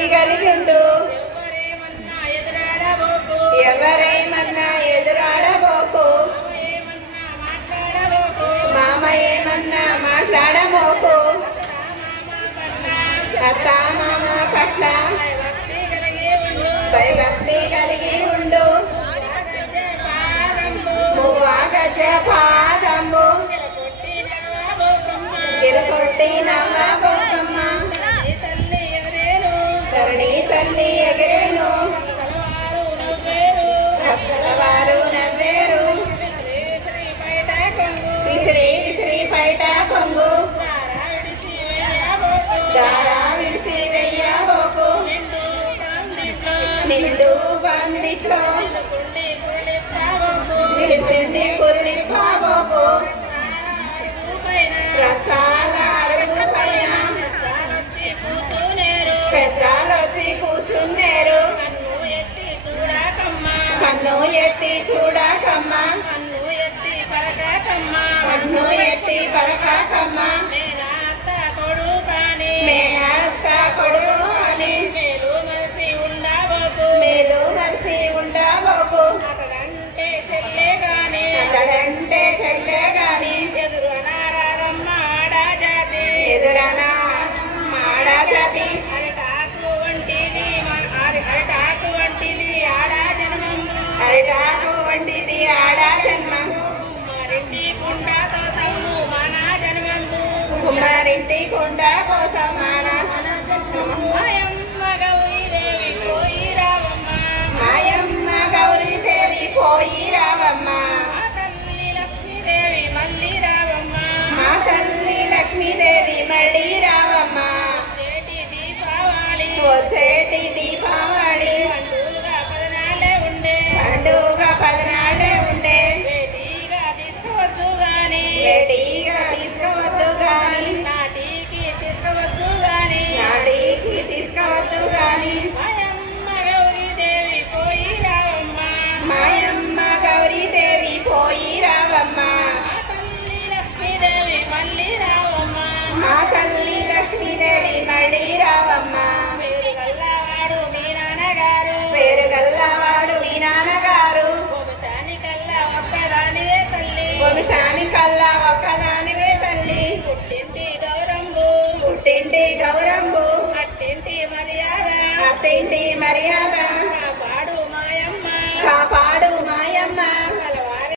భయభక్తి కలిగి ఉండు. ఎవరేమన్నా ఎదురాడబోకు. మామ ఏమన్నా మాట్లాడబోకు. అత్త మామ పట్ల భయభక్తి కలిగి ఉండు. మువ్వా గజ పాదంబు గిరకొట్టి నవ్వబోకమ్మ. ధరణి తల్లి ఎగిరేను వారు నవ్వేరు. విసిరి విసిరి బయట కొంగు దారా విడిసి వెయ్యబోకు. నిండు బందిట్లో విడిసిండి కుర్లిపోబోకు. రచాలు పైన పెద్దలొచ్చి కూర్చున్నారు. కన్ను ఎత్తి చూడకమ్మ. కన్ను ఎత్తి పరకమ్మ. మేనత్త కొడుకు అని మేలు మరిసి ఉండబోకు. అతడంటే చెల్లె గాని ఎదురనా మాడా జాతి. అరటాకు వంటిది ఆడా జన్మము. కుమారింటి కుండ కోసం మాన జన్మము. మాయమ్మ గౌరీదేవి పోయి రావమ్మ. మా తల్లి లక్ష్మీదేవి మళ్ళీ రావమ్మ. వచ్చేటి దీపావళి పండుగ 10 నాళ్ళే ఉండే. లేటీగా తీసుకువద్దు గాని నాటికి తీసుకువద్దు గాని. మాయమ్మ గౌరీదేవి పోయి రావమ్మ. మా తల్లి లక్ష్మీదేవి మళ్ళీ రావమ్మ. పేరు గల్లవాడు మీ నాన్నగారు. వంశానికల్లా ఒక్కదానివే తల్లి. పుట్టింటి గౌరంబు అట్టింటి మర్యాద